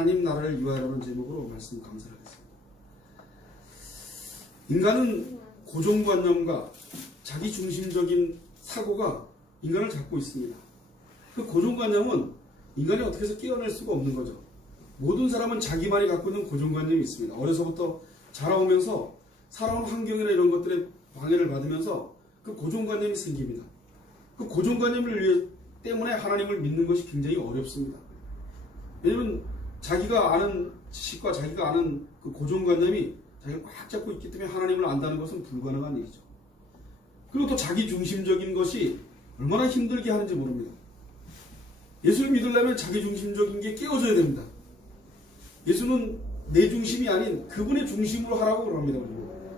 하나님 나라를 위하여라는 제목으로 말씀 감사하겠습니다. 인간은 고정관념과 자기중심적인 사고가 인간을 잡고 있습니다. 그 고정관념은 인간이 어떻게 해서 깨어날 수가 없는 거죠. 모든 사람은 자기만이 갖고 있는 고정관념이 있습니다. 어려서부터 자라오면서 살아온 환경이나 이런 것들에 방해를 받으면서 그 고정관념이 생깁니다. 그 고정관념을 때문에 하나님을 믿는 것이 굉장히 어렵습니다. 왜냐하면 자기가 아는 지식과 자기가 아는 그 고정관념이 자기를 꽉 잡고 있기 때문에 하나님을 안다는 것은 불가능한 일이죠. 그리고 또 자기중심적인 것이 얼마나 힘들게 하는지 모릅니다. 예수를 믿으려면 자기중심적인 게 깨어져야 됩니다. 예수는 내 중심이 아닌 그분의 중심으로 하라고 그럽니다.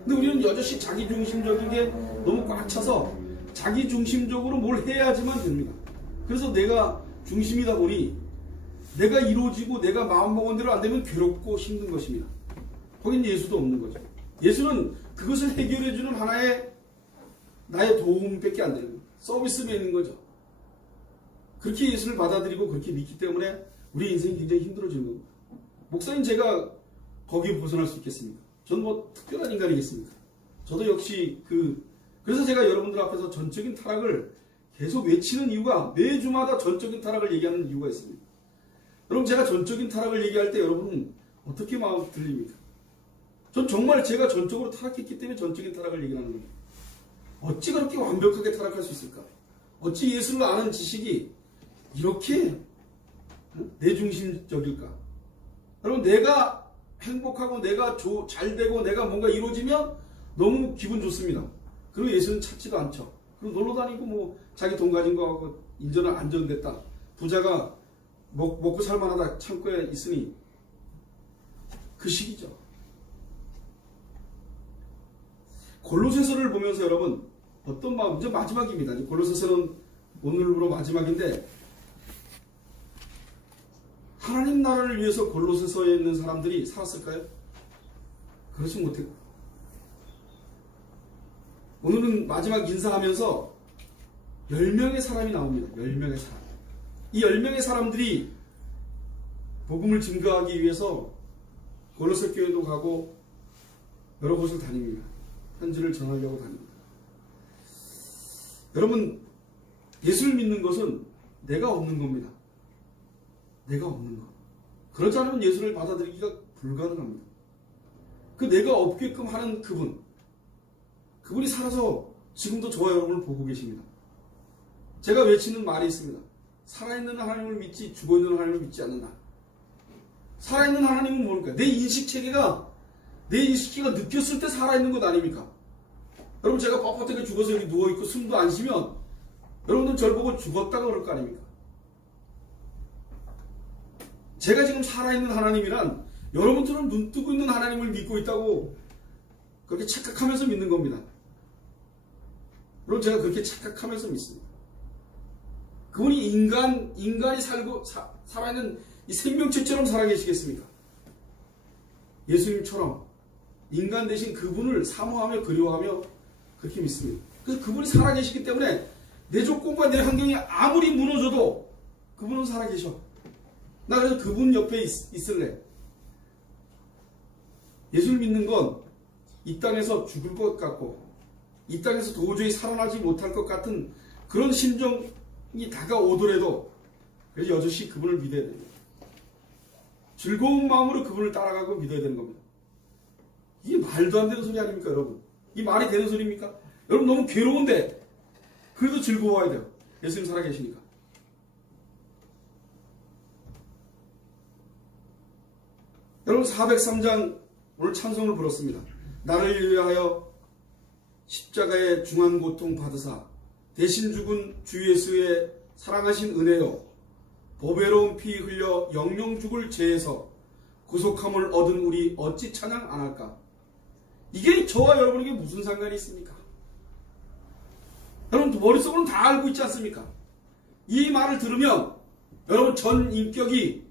근데 우리는 여전히 자기중심적인 게 너무 꽉 차서 자기중심적으로 뭘 해야지만 됩니다. 그래서 내가 중심이다 보니 내가 이루어지고 내가 마음먹은 대로 안 되면 괴롭고 힘든 것입니다. 거긴 예수도 없는 거죠. 예수는 그것을 해결해주는 하나의 나의 도움밖에 안 되는 거예요. 서비스맨 있는 거죠. 그렇게 예수를 받아들이고 그렇게 믿기 때문에 우리 인생이 굉장히 힘들어지는 겁니다. 목사님 제가 거기에 벗어날 수 있겠습니까? 저는 뭐 특별한 인간이겠습니까? 저도 역시 그래서 제가 여러분들 앞에서 전적인 타락을 계속 외치는 이유가 매주마다 전적인 타락을 얘기하는 이유가 있습니다. 여러분 제가 전적인 타락을 얘기할 때 여러분은 어떻게 마음 들립니까? 전 정말 제가 전적으로 타락했기 때문에 전적인 타락을 얘기하는 겁니다. 어찌 그렇게 완벽하게 타락할 수 있을까? 어찌 예수를 아는 지식이 이렇게 내중심적일까? 여러분 내가 행복하고 내가 잘 되고 내가 뭔가 이루어지면 너무 기분 좋습니다. 그리고 예수는 찾지도 않죠. 그리고 놀러 다니고 뭐 자기 돈 가진 거 하고 인전은 안정됐다. 부자가 먹고 살만하다 창고에 있으니 그 시기죠. 골로새서를 보면서 여러분 어떤 마음, 이제 마지막입니다. 골로새서는 오늘부로 마지막인데 하나님 나라를 위해서 골로새서에 있는 사람들이 살았을까요? 그렇지 못했고 오늘은 마지막 인사하면서 10명의 사람이 나옵니다. 10명의 사람. 이 10명의 사람들이 복음을 증거하기 위해서 골로새 교회도 가고 여러 곳을 다닙니다. 편지를 전하려고 다닙니다. 여러분 예수를 믿는 것은 내가 없는 겁니다. 내가 없는 것. 그렇지 않으면 예수를 받아들이기가 불가능합니다. 그 내가 없게끔 하는 그분이 살아서 지금도 저와 여러분을 보고 계십니다. 제가 외치는 말이 있습니다. 살아있는 하나님을 믿지 죽어있는 하나님을 믿지 않는다. 살아있는 하나님은 뭡니까? 내 인식체계가 느꼈을 때 살아있는 것 아닙니까? 여러분 제가 뻣뻣하게 죽어서 여기 누워있고 숨도 안 쉬면 여러분들 저를 보고 죽었다고 그럴 거 아닙니까? 제가 지금 살아있는 하나님이란 여러분들은 눈 뜨고 있는 하나님을 믿고 있다고 그렇게 착각하면서 믿는 겁니다. 여러분 제가 그렇게 착각하면서 믿습니다. 그분이 인간이 살아있는 이 생명체처럼 살아계시겠습니까? 예수님처럼 인간 대신 그분을 사모하며 그리워하며 그렇게 믿습니다. 그래서 그분이 살아계시기 때문에 내 조건과 내 환경이 아무리 무너져도 그분은 살아계셔. 나 그래서 그분 옆에 있을래. 예수를 믿는 건 이 땅에서 죽을 것 같고 이 땅에서 도저히 살아나지 못할 것 같은 그런 심정이 다가오더라도 그래서 여전히 그분을 믿어야 됩니다. 즐거운 마음으로 그분을 따라가고 믿어야 되는 겁니다. 이게 말도 안 되는 소리 아닙니까 여러분? 이 말이 되는 소리입니까? 여러분 너무 괴로운데 그래도 즐거워야 돼요. 예수님 살아계시니까. 여러분 403장 오늘 찬송을 불렀습니다. 나를 위하여 십자가의 중한 고통 받으사 대신 죽은 주 예수의 사랑하신 은혜요 보배로운 피 흘려 영영 죽을 죄에서 구속함을 얻은 우리 어찌 찬양 안 할까? 이게 저와 여러분에게 무슨 상관이 있습니까? 여러분 머릿속으로는 다 알고 있지 않습니까? 이 말을 들으면 여러분 전 인격이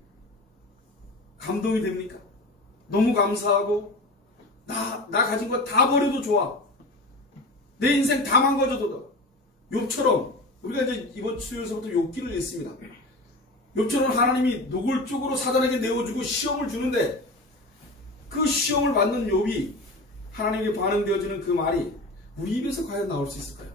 감동이 됩니까? 너무 감사하고 나 가진 거 다 버려도 좋아. 내 인생 다 망가져도 욥처럼 우리가 이제 이번 수요일서부터 욥기를 읽습니다. 욥처럼 하나님이 노골적으로 사단에게 내어주고 시험을 주는데 그 시험을 받는 욥이 하나님에게 반응되어지는 그 말이 우리 입에서 과연 나올 수 있을까요?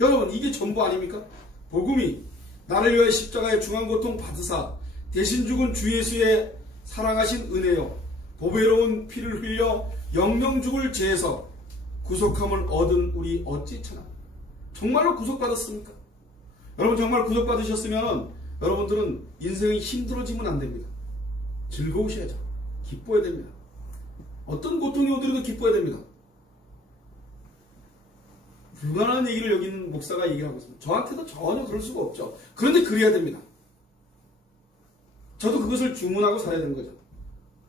여러분, 이게 전부 아닙니까? 복음이 나를 위하여 십자가의 중한 고통 받으사 대신 죽은 주 예수의 사랑하신 은혜요 보배로운 피를 흘려 영영 죽을 죄에서 구속함을 얻은 우리 어찌 천하. 정말로 구속받았습니까? 여러분, 정말 구속받으셨으면 여러분들은 인생이 힘들어지면 안 됩니다. 즐거우셔야죠. 기뻐야 됩니다. 어떤 고통이 오더라도 기뻐야 됩니다. 불가능한 얘기를 여기는 목사가 얘기를 하고 있습니다. 저한테도 전혀 그럴 수가 없죠. 그런데 그래야 됩니다. 저도 그것을 주문하고 살아야 되는 거죠.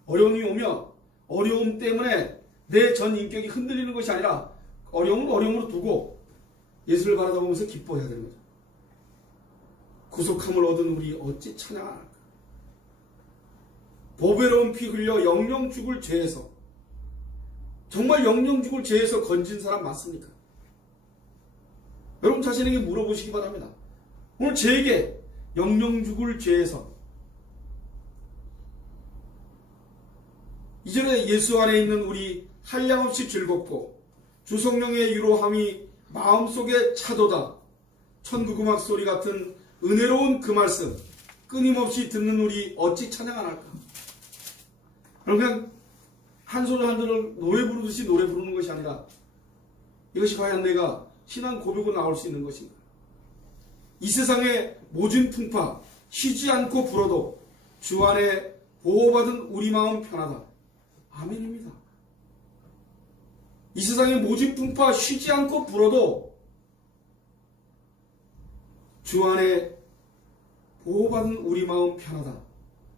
어려움이 오면 어려움 때문에 내 전 인격이 흔들리는 것이 아니라 어려움은 어려움으로 두고 예수를 바라다 보면서 기뻐해야 되는 거죠. 구속함을 얻은 우리 어찌 찬양할까. 보배로운 피 흘려 영영 죽을 죄에서, 정말 영영 죽을 죄에서 건진 사람 맞습니까? 여러분 자신에게 물어보시기 바랍니다. 오늘 저에게 영영 죽을 죄에서, 이전에 예수 안에 있는 우리 한량없이 즐겁고 주성령의 유로함이 마음속에 차도다 천국음악 소리 같은 은혜로운 그 말씀 끊임없이 듣는 우리 어찌 찬양 안 할까? 그냥 한 소절 한 소절 노래 부르듯이 노래 부르는 것이 아니라 이것이 과연 내가 신앙 고백으로 나올 수 있는 것인가? 이 세상의 모진 풍파 쉬지 않고 불어도 주 안에 보호받은 우리 마음 편하다. 아멘입니다. 이 세상의 모진 풍파 쉬지 않고 불어도 주 안에 보호받은 우리 마음 편하다.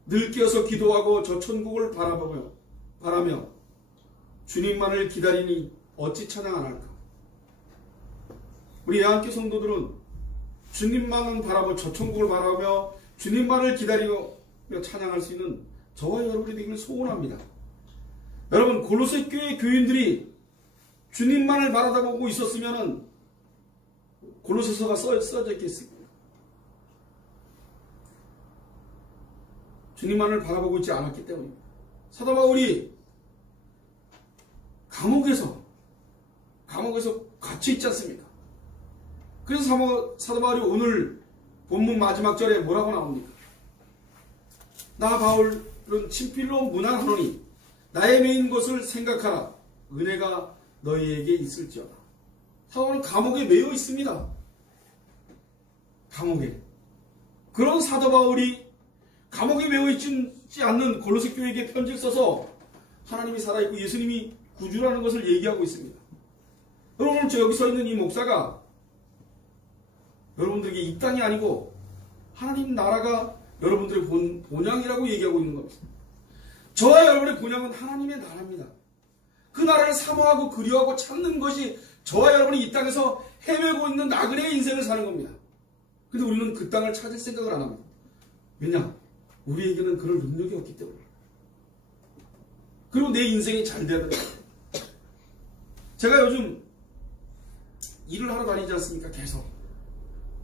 늘 깨어서 기도하고 저 천국을 바라며 주님만을 기다리니 어찌 찬양 안 할까? 우리 애한교 성도들은 주님만을 바라보고 저 천국을 바라며 주님만을 기다리며 찬양할 수 있는 저와 여러분이 되기를 소원합니다. 여러분, 골로새 교회 교인들이 주님만을 바라다보고 있었으면 골로새서가 써져 있겠습니까? 주님만을 바라보고 있지 않았기 때문입니다. 사도 바울이 감옥에서 갇혀 있지 않습니까? 그래서 사도 바울이 오늘 본문 마지막 절에 뭐라고 나옵니까? 나 바울은 친필로 문안하노니 나의 매인 것을 생각하라. 은혜가 너희에게 있을지어다. 사도 바울은 감옥에 매여 있습니다. 감옥에. 그런 사도 바울이 감옥에 매여 있지 않는 골로새 교회에게 편지를 써서 하나님이 살아있고 예수님이 구주라는 것을 얘기하고 있습니다. 여러분, 오늘 여기 서 있는 이 목사가 여러분들에게 이 땅이 아니고 하나님 나라가 여러분들의 본향이라고 얘기하고 있는 겁니다. 저와 여러분의 본향은 하나님의 나라입니다. 그 나라를 사모하고 그리워하고 찾는 것이 저와 여러분이 이 땅에서 헤매고 있는 나그네의 인생을 사는 겁니다. 근데 우리는 그 땅을 찾을 생각을 안 합니다. 왜냐? 우리에게는 그럴 능력이 없기 때문에. 그리고 내 인생이 잘 돼야 됩니다. 제가 요즘 일을 하러 다니지 않습니까? 계속.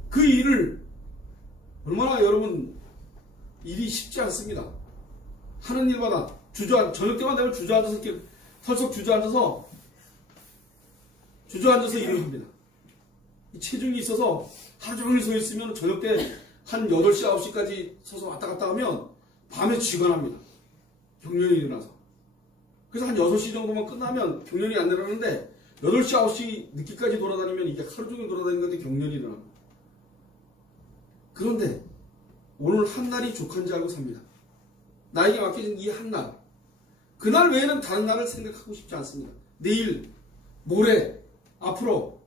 그 일을 얼마나 여러분 일이 쉽지 않습니다. 하는 일마다 저녁 때만 되면 주저앉아서 이렇게 털썩 주저앉아서 일을 합니다. 체중이 있어서 하루 종일 서 있으면 저녁 때 한 8시, 9시까지 서서 왔다 갔다 하면 밤에 쥐가 납니다. 경련이 일어나서. 그래서 한 6시 정도만 끝나면 경련이 안 일어나는데 8시, 9시 늦게까지 돌아다니면 이게 하루 종일 돌아다니는 건데 경련이 일어납니다. 그런데 오늘 한 날이 족한 줄 알고 삽니다. 나에게 맡겨진 이 한 날. 그날 외에는 다른 날을 생각하고 싶지 않습니다. 내일, 모레, 앞으로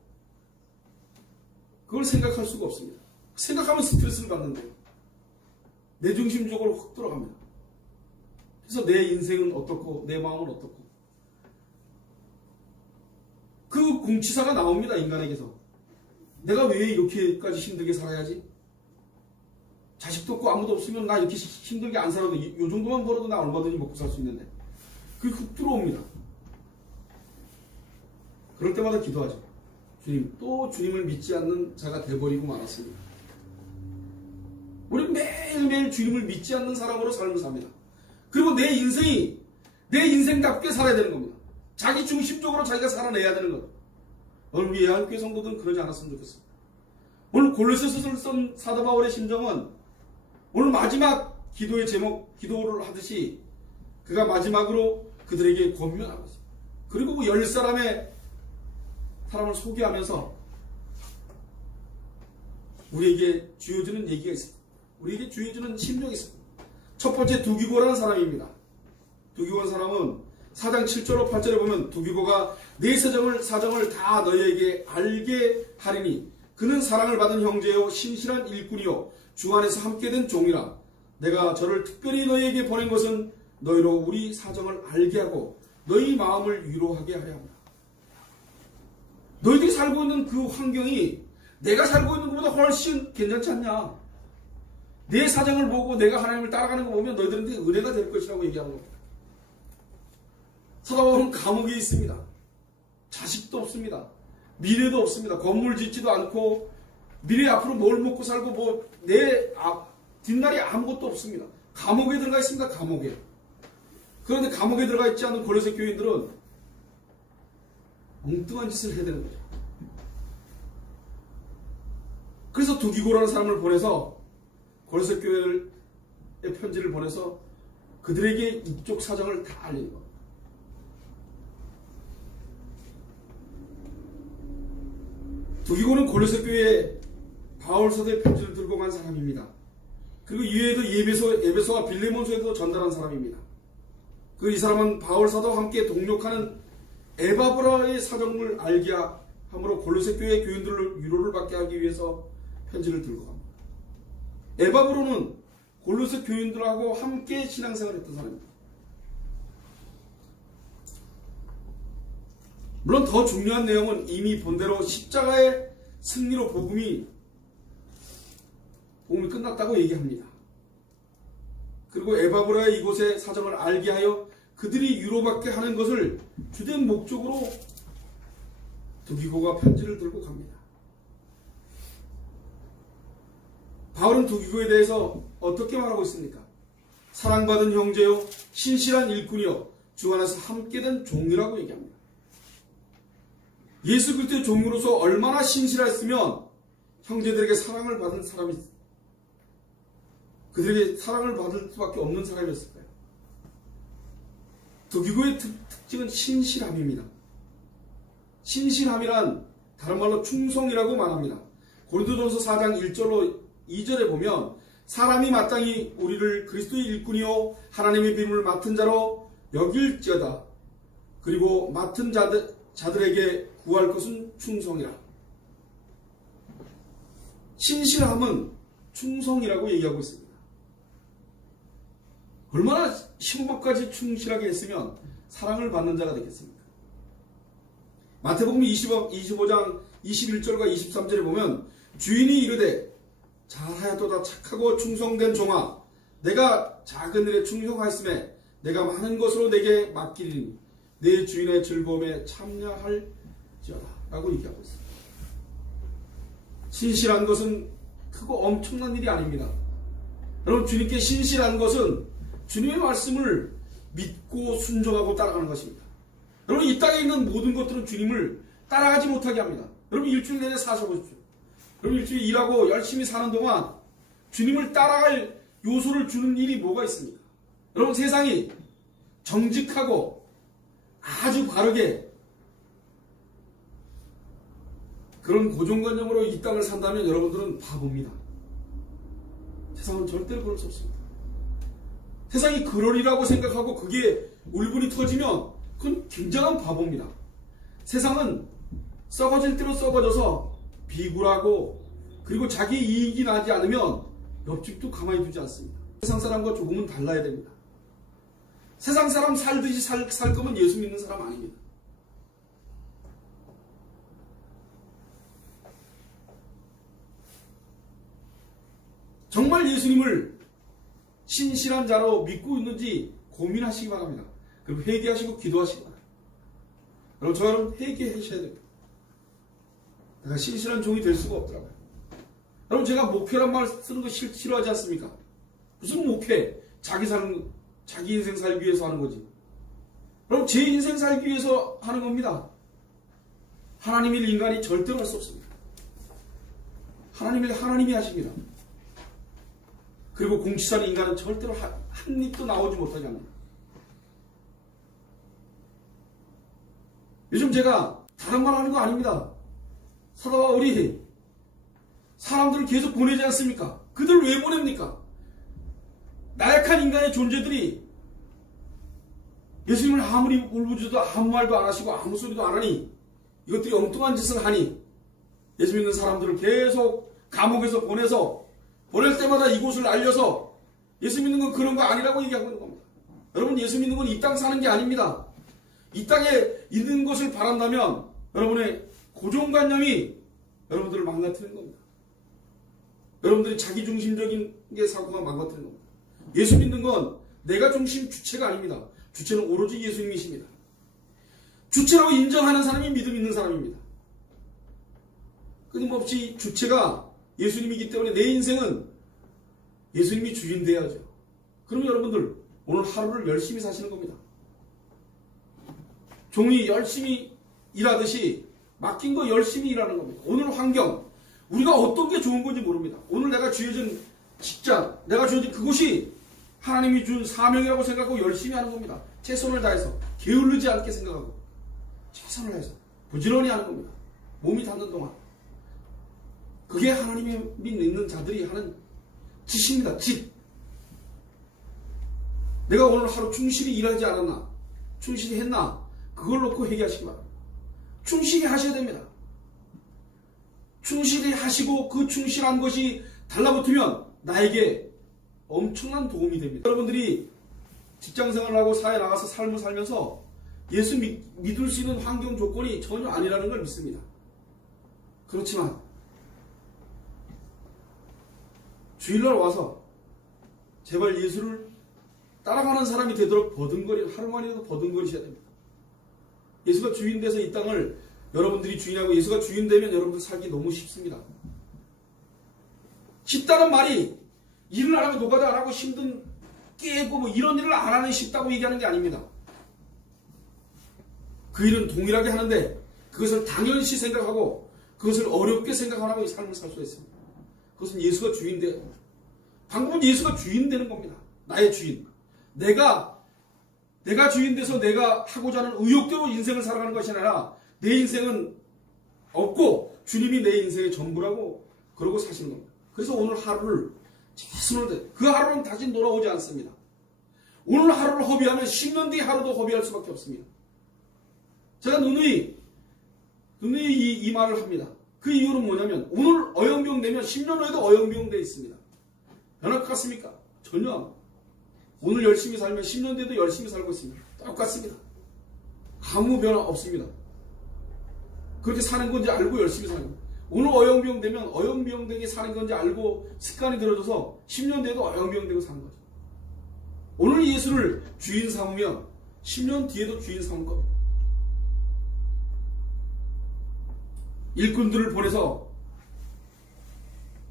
그걸 생각할 수가 없습니다. 생각하면 스트레스를 받는데요. 내 중심적으로 확 들어갑니다. 그래서 내 인생은 어떻고 내 마음은 어떻고 그 공치사가 나옵니다. 인간에게서. 내가 왜 이렇게까지 힘들게 살아야지? 자식도 없고 아무도 없으면 나 이렇게 힘들게 안 살아도 이 정도만 벌어도 나 얼마든지 먹고 살 수 있는데 그게 훅 들어옵니다. 그럴 때마다 기도하죠. 주님, 또 주님을 믿지 않는 자가 돼버리고 말았습니다. 우리 매일매일 주님을 믿지 않는 사람으로 삶을 삽니다. 그리고 내 인생이 내 인생답게 살아야 되는 겁니다. 자기 중심적으로 자기가 살아내야 되는 것. 오늘 우리 예한교회 성도들은 그러지 않았으면 좋겠습니다. 오늘 골로새서를 쓴 사도 바울의 심정은 오늘 마지막 기도의 제목, 기도를 하듯이 그가 마지막으로 그들에게 권면하고 있습니다. 그리고 그 10사람의 사람을 소개하면서 우리에게 주어지는 얘기가 있습니다. 우리에게 주어지는 심정이 있습니다. 첫 번째 두기고라는 사람입니다. 두기고라는 사람은 4장 7절로 8절에 보면 두기고가 내 사정을 다 너희에게 알게 하리니 그는 사랑을 받은 형제요 신실한 일꾼이요 주 안에서 함께 된 종이라. 내가 저를 특별히 너희에게 보낸 것은 너희로 우리 사정을 알게 하고 너희 마음을 위로하게 하려 합니다. 너희들이 살고 있는 그 환경이 내가 살고 있는 것보다 훨씬 괜찮지 않냐. 내 사정을 보고 내가 하나님을 따라가는 거 보면 너희들한테 은혜가 될 것이라고 얘기하는 겁니다. 사도 바울은 감옥에 있습니다. 자식도 없습니다. 미래도 없습니다. 건물 짓지도 않고 미래 앞으로 뭘 먹고 살고 내 뒷날이 아무것도 없습니다. 감옥에 들어가 있습니다. 감옥에. 그런데 감옥에 들어가 있지 않은 골로새 교인들은 엉뚱한 짓을 해야 되는 거죠. 그래서 두기고라는 사람을 보내서 골로새 교회의 편지를 보내서 그들에게 이쪽 사정을 다 알리는 겁니다. 두기고는 골로새 교회에 바울서도의 편지를 들고 간 사람입니다. 그리고 이외에도 에베소와 빌레몬서에도 전달한 사람입니다. 이 사람은 바울사도와 함께 동력하는 에바브라의 사정을 알게 함으로 골로새 교회 교인들을 위로를 받게 하기 위해서 편지를 들고 갑니다. 에바브로는 골로새 교인들하고 함께 신앙생활을 했던 사람입니다. 물론 더 중요한 내용은 이미 본대로 십자가의 승리로 복음이 끝났다고 얘기합니다. 그리고 에바브라의 이곳의 사정을 알게 하여 그들이 위로받게 하는 것을 주된 목적으로 두기고가 편지를 들고 갑니다. 바울은 두기고에 대해서 어떻게 말하고 있습니까? 사랑받은 형제요 신실한 일꾼이요 주 안에서 함께된 종이라고 얘기합니다. 예수 그리스도의 종으로서 얼마나 신실했으면 형제들에게 사랑을 받은 사람이 그들에게 사랑을 받을 수밖에 없는 사람이었을까요? 두기고의 특징은 신실함입니다. 신실함이란 다른 말로 충성이라고 말합니다. 고린도전서 4장 1절로 2절에 보면 사람이 마땅히 우리를 그리스도의 일꾼이요 하나님의 비밀을 맡은 자로 여길지어다. 그리고 맡은 자들에게 구할 것은 충성이라. 신실함은 충성이라고 얘기하고 있습니다. 얼마나 15법까지 충실하게 했으면 사랑을 받는 자가 되겠습니까? 마태복음 25장 21절과 23절에 보면 주인이 이르되 잘하였도다 착하고 충성된 종아 내가 작은 일에 충성하였음에 내가 많은 것으로 내게 맡기리니 내 주인의 즐거움에 참여할지어다 라고 얘기하고 있습니다. 신실한 것은 크고 엄청난 일이 아닙니다. 여러분 주님께 신실한 것은 주님의 말씀을 믿고 순종하고 따라가는 것입니다. 여러분 이 땅에 있는 모든 것들은 주님을 따라가지 못하게 합니다. 여러분 일주일 내내 사셔보십시오. 여러분 일주일 일하고 열심히 사는 동안 주님을 따라갈 요소를 주는 일이 뭐가 있습니까? 여러분 세상이 정직하고 아주 바르게 그런 고정관념으로 이 땅을 산다면 여러분들은 바보입니다. 세상은 절대로 그럴 수 없습니다. 세상이 그러리라고 생각하고 그게 울분이 터지면 그건 굉장한 바보입니다. 세상은 썩어질 대로 썩어져서 비굴하고 그리고 자기 이익이 나지 않으면 옆집도 가만히 두지 않습니다. 세상 사람과 조금은 달라야 됩니다. 세상 사람 살듯이 살 거면 예수 믿는 사람 아닙니다. 정말 예수님을 신실한 자로 믿고 있는지 고민하시기 바랍니다. 그리고 회개하시고 기도하시기 바랍니다. 여러분 저는 회개하셔야 됩니다. 내가 신실한 종이 될 수가 없더라고요. 여러분, 제가 목회란 말 쓰는 거 싫어하지 않습니까? 무슨 목회? 자기 인생 살기 위해서 하는 거지. 여러분, 제 인생 살기 위해서 하는 겁니다. 하나님일 인간이 절대로 할 수 없습니다. 하나님이 하십니다. 그리고 공치사는 인간은 절대로 한 입도 나오지 못하게 합니다. 요즘 제가 다른 말 하는 거 아닙니다. 사도 바울이 사람들을 계속 보내지 않습니까? 그들 왜 보냅니까? 나약한 인간의 존재들이 예수님을 아무리 울부짖어도 아무 말도 안 하시고 아무 소리도 안 하니, 이것들이 엉뚱한 짓을 하니 예수 믿는 사람들을 계속 감옥에서 보낼 때마다 이곳을 알려서 예수 믿는 건 그런 거 아니라고 얘기하고 있는 겁니다. 여러분, 예수 믿는 건 이 땅 사는 게 아닙니다. 이 땅에 있는 것을 바란다면 여러분의 고정관념이 여러분들을 망가뜨리는 겁니다. 여러분들이 자기중심적인 게 사고가 망가뜨리는 겁니다. 예수 믿는 건 내가 중심 주체가 아닙니다. 주체는 오로지 예수님이십니다. 주체라고 인정하는 사람이 믿음 있는 사람입니다. 끊임없이 주체가 예수님이기 때문에 내 인생은 예수님이 주인 돼야죠. 그럼 여러분들 오늘 하루를 열심히 사시는 겁니다. 종이 열심히 일하듯이 맡긴 거 열심히 일하는 겁니다. 오늘 환경, 우리가 어떤 게 좋은 건지 모릅니다. 오늘 내가 주어진 직장, 내가 주어진 그곳이 하나님이 준 사명이라고 생각하고 열심히 하는 겁니다. 최선을 다해서 게을르지 않게 생각하고 최선을 다해서 부지런히 하는 겁니다. 몸이 닿는 동안. 그게 하나님이 믿는 자들이 하는 짓입니다. 짓. 내가 오늘 하루 충실히 일하지 않았나? 충실히 했나? 그걸 놓고 회개하시기 바랍니다. 충실히 하셔야 됩니다. 충실히 하시고 그 충실한 것이 달라붙으면 나에게 엄청난 도움이 됩니다. 여러분들이 직장생활을 하고 사회에 나가서 삶을 살면서 예수 믿을 수 있는 환경 조건이 전혀 아니라는 걸 믿습니다. 그렇지만 주일날 와서 제발 예수를 따라가는 사람이 되도록 하루만이라도 버둥거리셔야 됩니다. 예수가 주인 돼서 이 땅을 여러분들이 주인하고 예수가 주인 되면 여러분들 살기 너무 쉽습니다. 쉽다는 말이 일을 안 하고 노가다 안 하고 힘든 깨고 뭐 이런 일을 안 하는 쉽다고 얘기하는 게 아닙니다. 그 일은 동일하게 하는데 그것을 당연시 생각하고 그것을 어렵게 생각하라고 이 삶을 살 수 있습니다. 그것은 예수가 주인 돼야 됩니다. 방법은 예수가 주인 되는 겁니다. 나의 주인. 내가 주인 돼서 내가 하고자 하는 의욕대로 인생을 살아가는 것이 아니라 내 인생은 없고 주님이 내 인생의 전부라고 그러고 사시는 겁니다. 그래서 오늘 하루를 최선을 다해 그 하루는 다시 돌아오지 않습니다. 오늘 하루를 허비하면 10년 뒤 하루도 허비할 수밖에 없습니다. 제가 누누이 이 말을 합니다. 그 이유는 뭐냐면 오늘 어영비용 되면 10년 후에도 어영비용 되어 있습니다. 변할 것 같습니까? 전혀. 오늘 열심히 살면 10년 뒤에도 열심히 살고 있습니다. 똑같습니다. 아무 변화 없습니다. 그렇게 사는 건지 알고 열심히 사는 거예요. 오늘 어영비용 되면 어영비용 되게 사는 건지 알고 습관이 들어져서 10년 뒤에도 어영비용 되고 사는 거죠. 오늘 예수를 주인 삼으면 10년 뒤에도 주인 삼을 겁니다. 일꾼들을 보내서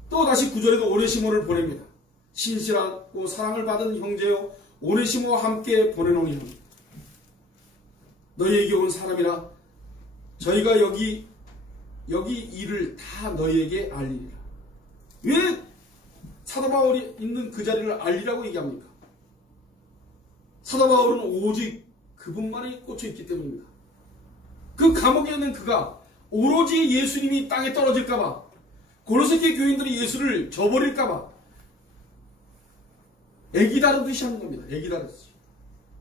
또 다시 9절에도 오네시모를 보냅니다. 신실하고 사랑을 받은 형제여 오네시모와 함께 보내노니 너희에게 온 사람이라 저희가 여기 일을 다 너희에게 알리리라. 왜 사도 바울이 있는 그 자리를 알리라고 얘기합니까? 사도 바울은 오직 그분만이 꽂혀 있기 때문입니다. 그 감옥에 있는 그가 오로지 예수님이 땅에 떨어질까봐 고로새교회 교인들이 예수를 저버릴까봐 애기 다루듯이 하는 겁니다. 애기 다루듯이.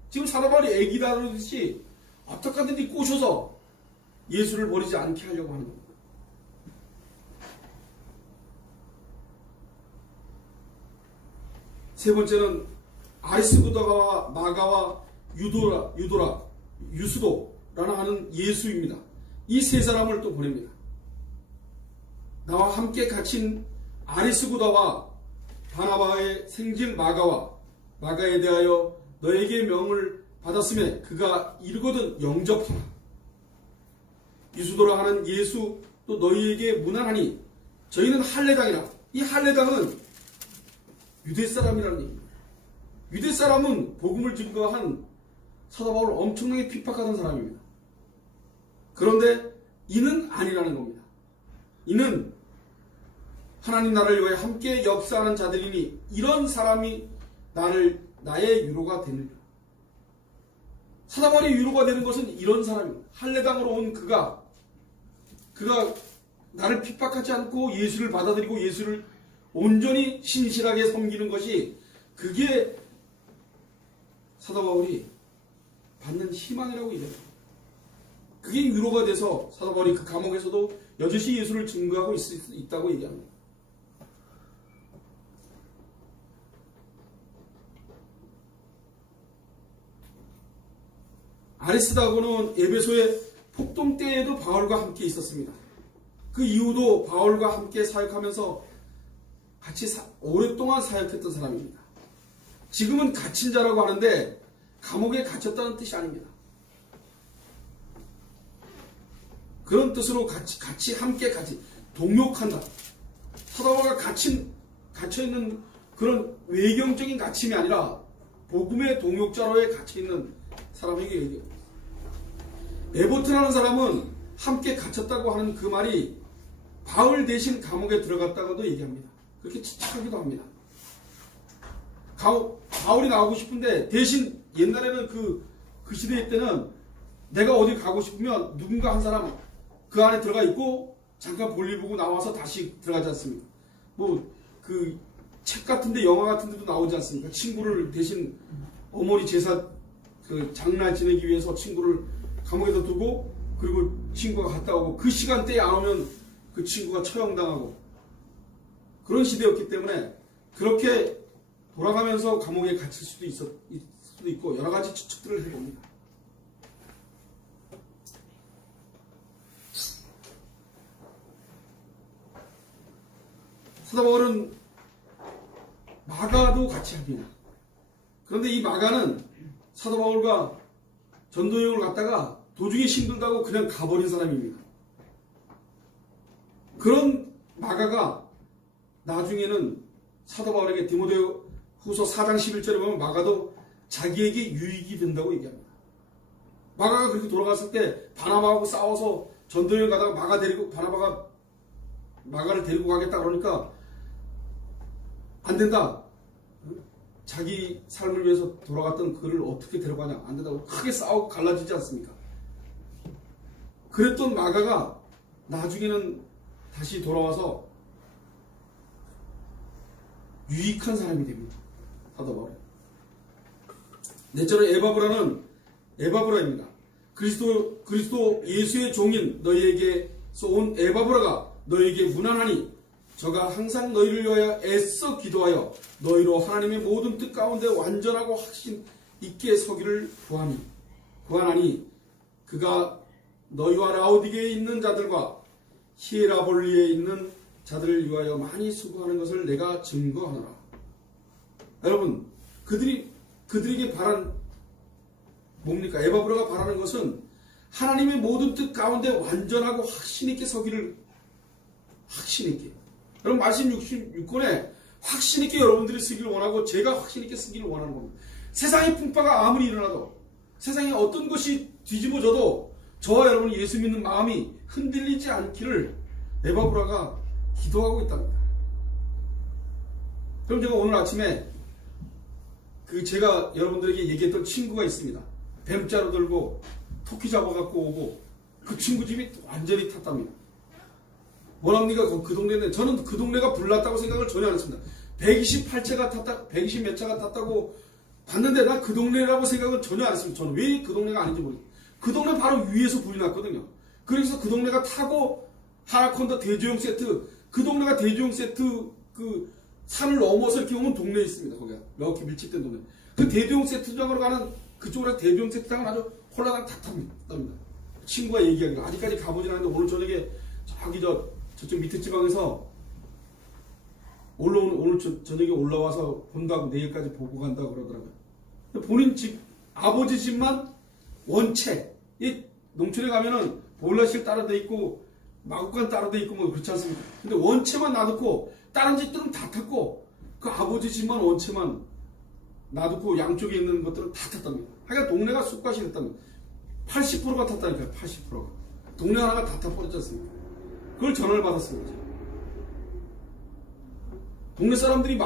지금 사도 바울이 애기 다루듯이 어떻게 하든지 꼬셔서 예수를 버리지 않게 하려고 하는 겁니다. 세 번째는 아리스부다가와 마가와 유수도라는 하는 예수입니다. 이 세 사람을 또 보냅니다. 나와 함께 갇힌 아리스부다와 바나바의 생질 마가에 대하여 너에게 명을 받았음에 그가 이르거든 영접하라. 유수도라 하는 예수 또 너희에게 무난하니 저희는 할례당이라. 이 할례당은 유대 사람이라는 얘기입니다. 유대 사람은 복음을 증거한 사도 바울을 엄청나게 핍박하던 사람입니다. 그런데 이는 아니라는 겁니다. 이는 하나님 나라를 위하여 함께 역사하는 자들이니 이런 사람이 나의 위로가 되느니라. 사도 바울이 위로가 되는 것은 이런 사람입니다. 할례당으로 온 그가 나를 핍박하지 않고 예수를 받아들이고 예수를 온전히 신실하게 섬기는 것이 그게 사도 바울이 받는 희망이라고 얘기합니다. 그게 위로가 돼서 사도 바울이 그 감옥에서도 여전히 예수를 증거하고 있다고 얘기합니다. 아리스다고는 에베소의 폭동 때에도 바울과 함께 있었습니다. 그 이후도 바울과 함께 사역하면서 같이 오랫동안 사역했던 사람입니다. 지금은 갇힌 자라고 하는데 감옥에 갇혔다는 뜻이 아닙니다. 그런 뜻으로 같이 함께 동역한다. 사도 바울과 갇혀있는 그런 외경적인 갇힘이 아니라 복음의 동역자로에 갇혀있는 사람에게 얘기합니다. 에버트라는 사람은 함께 갇혔다고 하는 그 말이 바울 대신 감옥에 들어갔다고도 얘기합니다. 그렇게 추측하기도 합니다. 바울이 나오고 싶은데 대신 옛날에는 그 시대 때는 내가 어디 가고 싶으면 누군가 한 사람 그 안에 들어가 있고 잠깐 볼일 보고 나와서 다시 들어가지 않습니까? 뭐 그 책 같은데 영화 같은데도 나오지 않습니까? 친구를 대신 어머니 제사 그 장날 지내기 위해서 친구를 감옥에다 두고 그리고 친구가 갔다 오고 그 시간대에 안 오면 그 친구가 처형당하고 그런 시대였기 때문에 그렇게 돌아가면서 감옥에 갇힐 수도 있고 여러 가지 추측들을 해봅니다. 사도 바울은 마가도 같이 합니다. 그런데 이 마가는 사도 바울과 전도여행을 갔다가 도중에 힘들다고 그냥 가버린 사람입니다. 그런 마가가 나중에는 사도 바울에게 디모데 후서 4장 11절에 보면 마가도 자기에게 유익이 된다고 얘기합니다. 마가가 그렇게 돌아갔을 때 바나바하고 싸워서 전도여행 가다가 바나바가 마가를 데리고 가겠다 그러니까 안 된다. 자기 삶을 위해서 돌아갔던 그를 어떻게 데려가냐. 안 된다고 크게 싸우고 갈라지지 않습니까? 그랬던 마가가 나중에는 다시 돌아와서 유익한 사람이 됩니다. 사도 바울. 넷째로 에바브라입니다. 그리스도 예수의 종인 너희에게서 온 에바브라가 너희에게 무난하니 저가 항상 너희를 위하여 애써 기도하여 너희로 하나님의 모든 뜻 가운데 완전하고 확신 있게 서기를 구하나니 그가 너희와 라오디게에 있는 자들과 히에라볼리에 있는 자들을 위하여 많이 수고하는 것을 내가 증거하노라. 여러분, 그들에게 바란 뭡니까? 에바브라가 바라는 것은 하나님의 모든 뜻 가운데 완전하고 확신 있게 서기를 확신 있게. 여러분 말씀 66권에 확신 있게 여러분들이 쓰기를 원하고 제가 확신 있게 쓰기를 원하는 겁니다. 세상의 풍파가 아무리 일어나도 세상에 어떤 것이 뒤집어져도 저와 여러분이 예수 믿는 마음이 흔들리지 않기를 에바브라가 기도하고 있답니다. 그럼 제가 오늘 아침에 제가 여러분들에게 얘기했던 친구가 있습니다. 뱀자루 들고 토끼 잡아갖고 오고 그 친구 집이 완전히 탔답니다. 뭐랍니까? 그 동네는 저는 그 동네가 불났다고 생각을 전혀 안 했습니다. 120 몇 차가 탔다고 봤는데 난 그 동네라고 생각을 전혀 안 했습니다. 저는 왜 그 동네가 아닌지 모르겠어요. 그 동네 바로 위에서 불이 났거든요. 그래서 그 동네가 타고 하나콘다 대조용 세트 그 동네가 대조용 세트 그 산을 넘어서 이렇게 오면 동네에 있습니다. 거기가 이렇게 밀집된 동네. 그 대조용 세트장으로 가는 그쪽으로 대조용 세트장은 아주 홀라당 탁탁합니다. 친구가 얘기하기가 아직까지 가보진 않았는데 오늘 저녁에 저쪽 밑에 지방에서 오늘 저녁에 올라와서 본다고 내일까지 보고 간다고 그러더라고요. 본인 집, 아버지 집만 원채. 이 농촌에 가면은 보일러실 따로 돼 있고 마구간 따로 돼 있고 뭐 그렇지 않습니까? 근데 원체만 놔두고 다른 집들은 다 탔고 그 아버지 집만 원체만 놔두고 양쪽에 있는 것들은 다 탔답니다. 하여간 동네가 숲밭이 됐답니다. 80%가 탔다니까요. 80%가. 동네 하나가 다 타버렸지 않습니까? 그걸 전화를 받았습니다. 동네 사람들이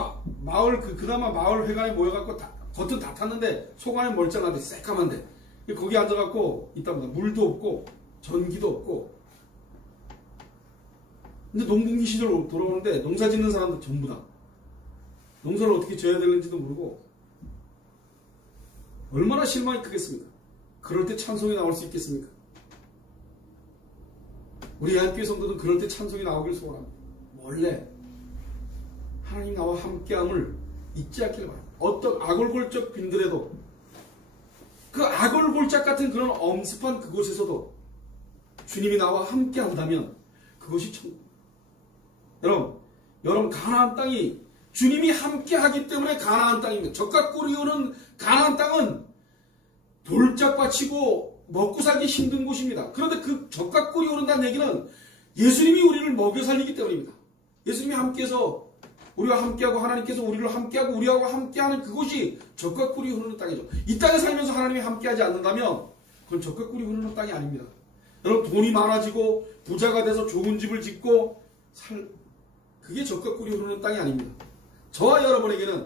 마을 그나마 마을 회관에 모여갖고 겉은 다 탔는데 속 안에 멀쩡한데 새까만데 거기 앉아갖고 있답니다. 물도 없고 전기도 없고. 근데 농분기 시절 돌아오는데 농사 짓는 사람들 전부 다 농사를 어떻게 져야 되는지도 모르고 얼마나 실망이 크겠습니까? 그럴 때 찬송이 나올 수 있겠습니까? 우리 한교회 성도는 그럴 때 찬송이 나오길 소원합니다. 원래 하나님 나와 함께함을 잊지 않기를 바랍니다. 어떤 아골골적 빈들에도 그 아골골짝 같은 그런 엄습한 그곳에서도 주님이 나와 함께한다면 그것이 천국. 여러분 가나안 땅이 주님이 함께하기 때문에 가나안 땅입니다. 적과 꿀이 오는 가나안 땅은 돌짝밭이고 먹고 살기 힘든 곳입니다. 그런데 그 적과 꿀이 오른다는 얘기는 예수님이 우리를 먹여 살리기 때문입니다. 예수님이 함께해서 우리와 함께하고 하나님께서 우리를 함께하고 우리하고 함께하는 그곳이 적과 꿀이 흐르는 땅이죠. 이 땅에 살면서 하나님이 함께하지 않는다면 그건 적과 꿀이 흐르는 땅이 아닙니다. 여러분 돈이 많아지고 부자가 돼서 좋은 집을 짓고 그게 적과 꿀이 흐르는 땅이 아닙니다. 저와 여러분에게는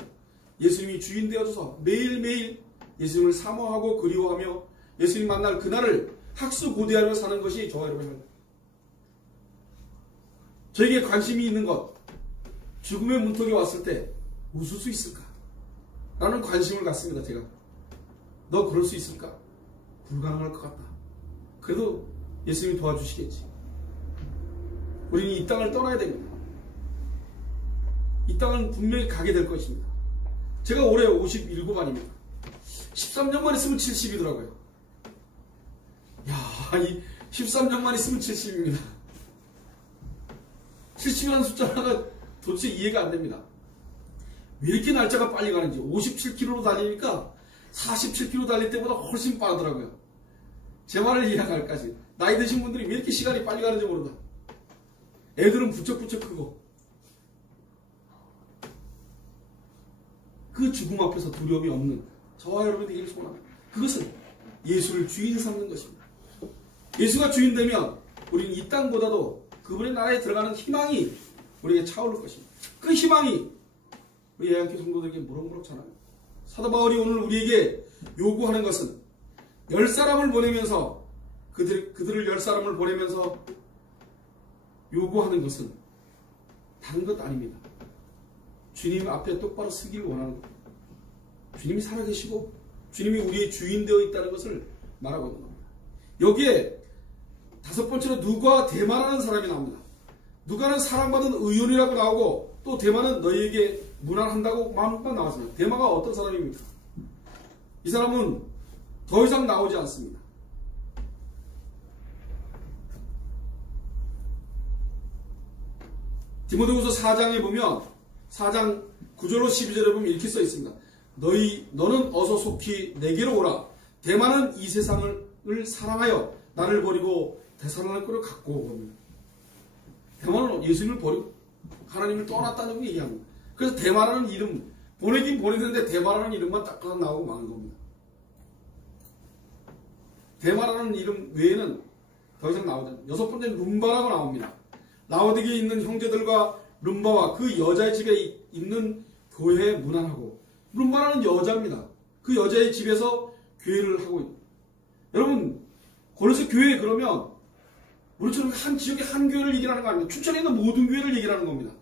예수님이 주인 되어줘서 매일매일 예수님을 사모하고 그리워하며 예수님 만날 그날을 학수고대하며 사는 것이 저와 여러분입니다. 저에게 관심이 있는 것, 죽음의 문턱에 왔을 때 웃을 수 있을까? 라는 관심을 갖습니다. 제가 너 그럴 수 있을까? 불가능할 것 같다. 그래도 예수님이 도와주시겠지. 우리는 이 땅을 떠나야 됩니다. 이 땅은 분명히 가게 될 것입니다. 제가 올해 57안입니다. 13년만 있으면 70이더라고요. 이 13년만 있으면 70입니다. 70이라는 숫자가 도대체 이해가 안 됩니다. 왜 이렇게 날짜가 빨리 가는지. 57km로 달리니까 47km 달릴 때보다 훨씬 빠르더라고요. 제 말을 이해할까지. 나이 드신 분들이 왜 이렇게 시간이 빨리 가는지 모른다. 애들은 부쩍부쩍 크고 그 죽음 앞에서 두려움이 없는 저와 여러분이 되기를 소원합니다. 그것은 예수를 주인 삼는 것입니다. 예수가 주인 되면 우리는 이 땅보다도 그분의 나라에 들어가는 희망이 우리에게 차오를 것입니다. 그 희망이 우리 애한교 성도들에게 무럭무럭 자라요. 사도 바울이 오늘 우리에게 요구하는 것은 10사람을 보내면서 그들을 10사람을 보내면서 요구하는 것은 다른 것 아닙니다. 주님 앞에 똑바로 서기를 원하는 겁니다. 주님이 살아계시고 주님이 우리의 주인 되어 있다는 것을 말하고 있는 겁니다. 여기에 다섯 번째로 누가 대만하는 사람이 나옵니다. 누가는 사랑받은 의원이라고 나오고 또 대만은 너희에게 문안한다고 마음만 나왔습니다. 대마가 어떤 사람입니까? 이 사람은 더 이상 나오지 않습니다. 디모데후서 4장에 보면 4장 9절로 12절에 보면 이렇게 써 있습니다. 너는 어서 속히 내게로 오라. 대만은 이 세상을 사랑하여 나를 버리고 데살로니가를 갖고 오거든요. 대만은 예수님을 버리고 하나님을 떠났다는 얘기합니다. 그래서 대만이라는 이름 보내긴 보냈는데 대만이라는 이름만 딱 나오고 마는 겁니다. 대만이라는 이름 외에는 더 이상 나오지 않습니다. 여섯 번째는 룸바라고 나옵니다. 라오디게에 있는 형제들과 룸바와 그 여자의 집에 있는 교회에 문안하고, 룸바라는 여자입니다. 그 여자의 집에서 교회를 하고 있습니다. 여러분 고린도 교회 그러면 우리처럼 한 지역의 한 교회를 얘기하는 거 아닙니다. 춘천에 있는 모든 교회를 얘기하는 겁니다.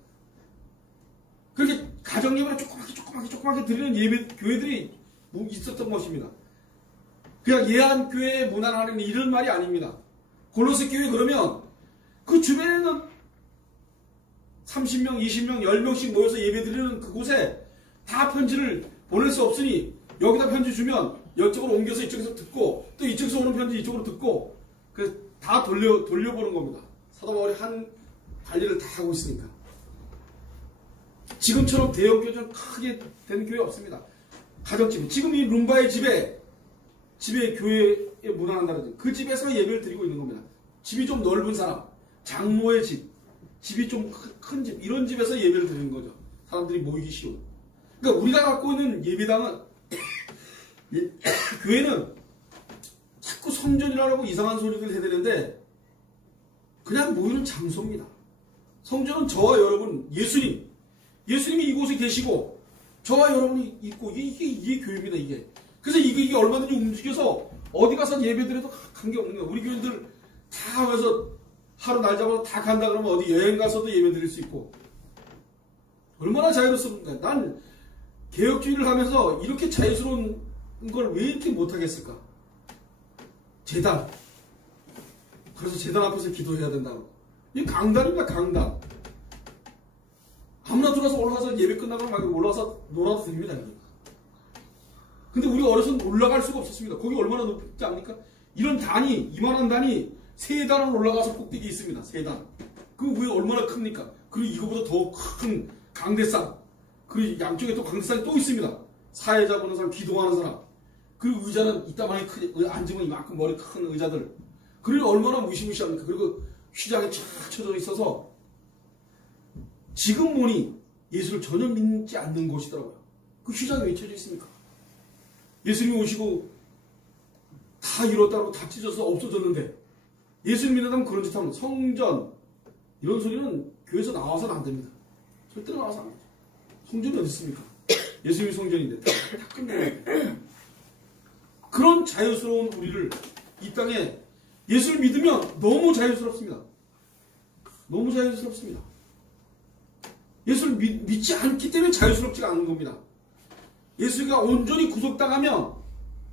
그렇게 가정 예배를 조그맣게 드리는 예배 교회들이 있었던 것입니다. 그냥 예한 교회에 문안하는 이런 말이 아닙니다. 고린도 교회 그러면 그 주변에는 30명, 20명, 10명씩 모여서 예배 드리는 그곳에 다 편지를 보낼 수 없으니 여기다 편지 주면 이쪽으로 옮겨서 이쪽에서 듣고 또 이쪽에서 오는 편지 이쪽으로 듣고 다 돌려보는 겁니다. 사도 바울이 한 관리를 다 하고 있으니까. 지금처럼 대형 교회는 크게 된 교회 없습니다. 가정집. 지금 이 룸바의 집에 교회에 문안한다든지 그 집에서 예배를 드리고 있는 겁니다. 집이 좀 넓은 사람, 장모의 집이 좀 큰 집, 이런 집에서 예배를 드리는 거죠. 사람들이 모이기 쉬운. 그러니까 우리가 갖고 있는 예배당은 교회는 자꾸 성전이라고 이상한 소리를 해대는데 그냥 모이는 장소입니다. 성전은 저와 여러분, 예수님이 이곳에 계시고 저와 여러분이 있고 이게 교회입니다. 이게. 그래서 이게 얼마든지 움직여서 어디 가서 예배드려도 관계없는 거예요. 우리 교인들 다 와서 하루 날 잡아서 다 간다 그러면 어디 여행 가서도 예배 드릴 수 있고 얼마나 자유롭습니까? 난 개혁주의를 하면서 이렇게 자유스러운 걸 왜 이렇게 못하겠을까? 제단. 그래서 제단 앞에서 기도해야 된다고. 이 강단입니다. 강단. 아무나 들어가서 올라가서 예배 끝나고 막 올라가서 놀아도 됩니다. 근데 우리 어려서는 올라갈 수가 없었습니다. 거기 얼마나 높지 않습니까? 이런 단이, 이만한 단이 세 단을 올라가서 꼭대기에 있습니다. 세 단. 그 위에 얼마나 큽니까? 그리고 이거보다 더 큰 강대상. 그리고 양쪽에 또 강대상이 또 있습니다. 사회자 보는 사람, 기도하는 사람. 그리고 의자는 이따만히 크게, 앉으면 이만큼 머리 큰 의자들. 그리고 얼마나 무시무시합니까? 그리고 휘장이 쫙 쳐져 있어서 지금 보니 예수를 전혀 믿지 않는 곳이더라고요. 그 휘장이 왜 쳐져 있습니까? 예수님이 오시고 다 이뤘다고 다 찢어서 없어졌는데 예수님 믿는다면 그런 짓 하면 성전 이런 소리는 교회에서 나와서는 안 됩니다. 절대로 나와서 안 됩니다. 성전이 어디 있습니까? 예수님이 성전인데 다 끝내야 돼요. 그런 자유스러운 우리를 이 땅에 예수를 믿으면 너무 자유스럽습니다. 너무 자유스럽습니다. 예수를 믿지 않기 때문에 자유스럽지가 않은 겁니다. 예수가 온전히 구속당하면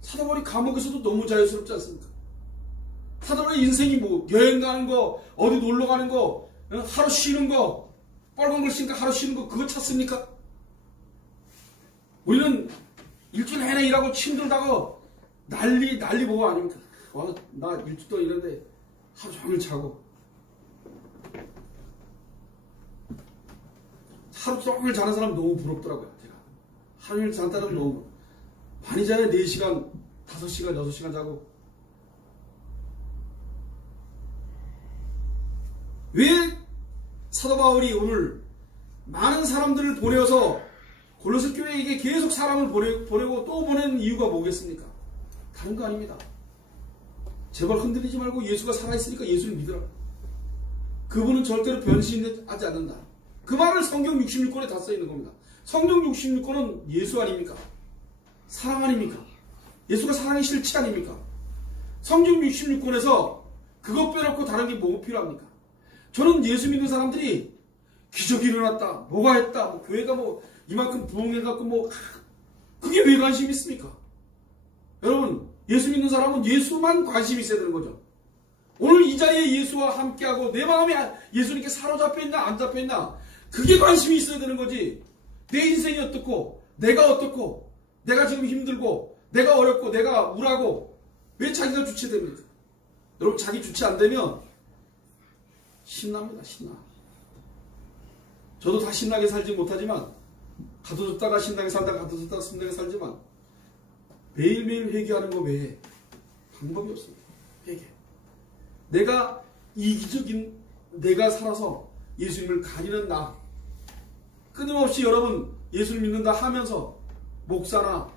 사도바울이 감옥에서도 너무 자유스럽지 않습니까? 사도바울의 인생이 뭐 여행 가는 거, 어디 놀러 가는 거, 하루 쉬는 거, 빨간 걸 신니까 하루 쉬는 거 그거 찾습니까? 우리는 일주일 내내 일하고 힘들다고 난리 보고 아닙니까? 와, 나 일주일 동안 일했는데 하루 종일 자고 하루 종일 자는 사람 너무 부럽더라고요. 제가 하루 종일 잔다는 너무 많이 자야 4시간, 5시간, 6시간 자고 왜 사도 바울이 오늘 많은 사람들을 보내어서 골로새 교회에게 계속 사람을 보내고 또 보내는 이유가 뭐겠습니까? 다른 거 아닙니다. 제발 흔들리지 말고 예수가 살아있으니까 예수를 믿으라. 그분은 절대로 변신하지 않는다. 그 말을 성경 66권에 다 써있는 겁니다. 성경 66권은 예수 아닙니까? 사랑 아닙니까? 예수가 사랑의 실체 아닙니까? 성경 66권에서 그것 빼놓고 다른 게 뭐가 필요합니까? 저는 예수 믿는 사람들이 기적이 일어났다, 뭐가 했다, 뭐 교회가 뭐 이만큼 부흥해갖고 뭐 그게 왜 관심이 있습니까? 여러분 예수 믿는 사람은 예수만 관심이 있어야 되는 거죠. 오늘 이 자리에 예수와 함께하고 내 마음이 예수님께 사로잡혀 있나 안 잡혀 있나 그게 관심이 있어야 되는 거지. 내 인생이 어떻고 내가 어떻고 내가 지금 힘들고 내가 어렵고 내가 우울하고 왜 자기가 주체됩니까? 여러분 자기 주체 안 되면 신납니다. 신나. 저도 다 신나게 살지 못하지만 가둬뒀다가 신나게 살다가 가둬뒀다가 신나게 살지만 매일매일 회개하는 거 외에 방법이 없습니다. 회개. 내가 이기적인 내가 살아서 예수님을 가리는 나. 끊임없이 여러분 예수를 믿는다 하면서 목사나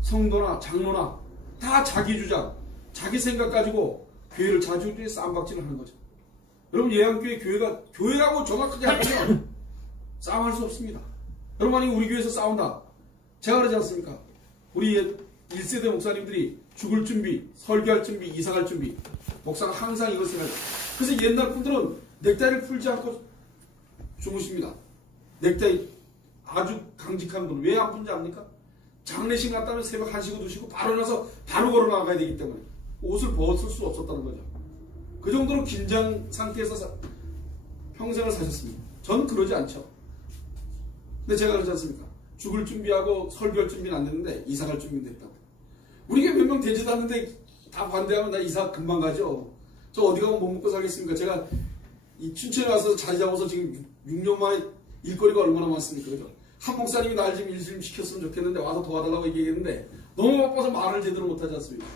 성도나 장로나 다 자기 주장, 자기 생각 가지고 교회를 자주주의 쌈박질을 하는 거죠. 여러분 예양교회 교회라고 정확하게 하면 싸움할 수 없습니다. 여러분 만약에 우리 교회에서 싸운다. 제가 그러지 않습니까? 우리 1세대 목사님들이 죽을 준비, 설교할 준비, 이사갈 준비. 목사가 항상 이걸 생각해요. 그래서 옛날 분들은 넥타이를 풀지 않고 주무십니다. 넥타이 아주 강직한 분. 왜 안 푼지 압니까? 장례식 갔다면 새벽 1시고 2시고 바로 일어나서 바로 걸어 나가야 되기 때문에 옷을 벗을 수 없었다는 거죠. 그 정도로 긴장 상태에서 평생을 사셨습니다. 전 그러지 않죠. 근데 제가 그러지 않습니까? 죽을 준비하고 설교할 준비는 안 됐는데 이사갈 준비는 됐다고. 우리가 몇 명 되지도 않는데 다 반대하면 나 이사 금방 가죠. 저 어디 가면 못 먹고 살겠습니까? 제가 이 춘천에 와서 자리 잡아서 지금 6년 만에 일거리가 얼마나 많습니까? 그죠? 한 목사님이 날 좀 일 좀 시켰으면 좋겠는데 와서 도와달라고 얘기했는데 너무 바빠서 말을 제대로 못하지 않습니까?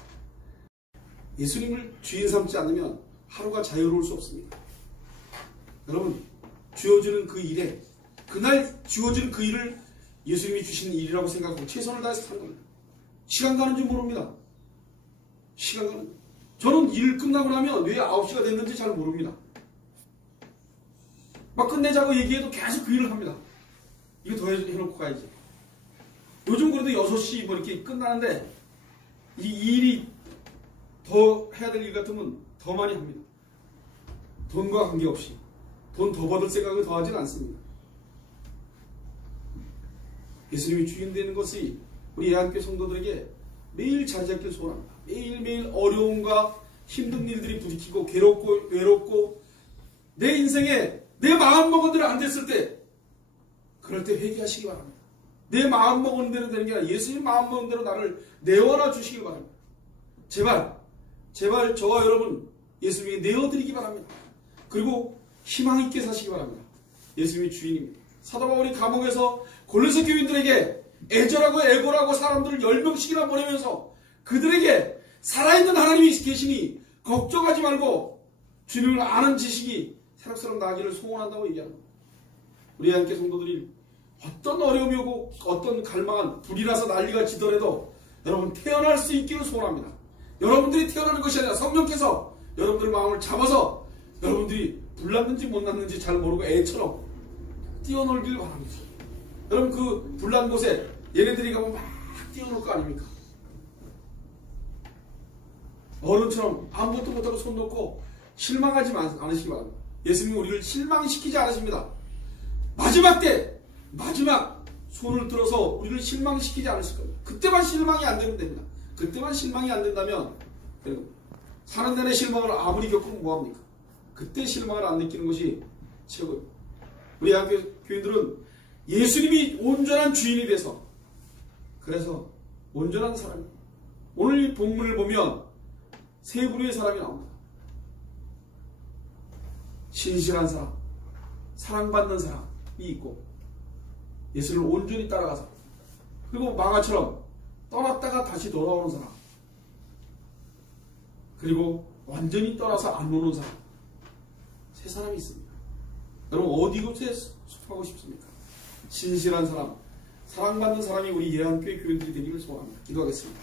예수님을 주인 삼지 않으면 하루가 자유로울 수 없습니다. 여러분, 주어지는 그 일에, 그날 주어지는 그 일을 예수님이 주신 일이라고 생각하고 최선을 다해서 사는 겁니다. 시간 가는 줄 모릅니다. 시간 가는 줄. 저는 일 끝나고 나면 왜 9시가 됐는지 잘 모릅니다. 막 끝내자고 얘기해도 계속 그 일을 합니다. 이거 더 해놓고 가야지. 요즘 그래도 6시 뭐 이렇게 끝나는데 이 일이 더 해야 될 일 같으면 더 많이 합니다. 돈과 관계없이. 돈 더 받을 생각을 더 하진 않습니다. 예수님이 주인 되는 것이 우리 예한교회 성도들에게 매일 자리 잡길 소원합니다. 매일매일 어려움과 힘든 일들이 부딪히고 괴롭고 외롭고 내 인생에 내 마음먹은 대로 안 됐을 때 그럴 때 회개하시기 바랍니다. 내 마음먹은 대로 되는 게 아니라 예수님 마음먹은 대로 나를 내어놔 주시기 바랍니다. 제발 저와 여러분 예수님에게 내어드리기 바랍니다. 그리고 희망 있게 사시기 바랍니다. 예수님이 주인입니다. 사도 바울이 감옥에서 골로새 교인들에게 애절하고 애골하고 사람들을 10명씩이나 보내면서 그들에게 살아있는 하나님이 계시니 걱정하지 말고 주님을 아는 지식이 새록새록 나기를 소원한다고 얘기합니다. 우리 함께 성도들이 어떤 어려움이 오고 어떤 갈망한 불이 나서 난리가 지더라도 여러분 태어날 수 있기를 소원합니다. 여러분들이 태어나는 것이 아니라 성령께서 여러분들 마음을 잡아서 여러분들이 불났는지 못 났는지 잘 모르고 애처럼 뛰어놀길 바랍니다. 여러분 그 불난 곳에 얘네들이 가면 막 뛰어놀 거 아닙니까? 어른처럼 아무것도 못하고 손 놓고 실망하지 않으시기 바랍니다. 예수님이 우리를 실망시키지 않으십니다. 마지막 때 마지막 손을 들어서 우리를 실망시키지 않으실 겁니다. 그때만 실망이 안 되면 됩니다. 그때만 실망이 안 된다면 사는 내내 실망을 아무리 겪으면 뭐합니까? 그때 실망을 안 느끼는 것이 최고입니다. 우리 한국 교인들은 예수님이 온전한 주인이 돼서 그래서 온전한 사람입니다. 오늘 이 본문을 보면 세 부류의 사람이 나옵니다. 신실한 사람, 사랑받는 사람이 있고 예수를 온전히 따라가서 그리고 망아처럼 떠났다가 다시 돌아오는 사람 그리고 완전히 떠나서 안 오는 사람 세 사람이 있습니다. 여러분 어디 곳에 속하고 싶습니까? 신실한 사람, 사랑받는 사람이 우리 예한교회 교인들이 되기를 소원합니다. 기도하겠습니다.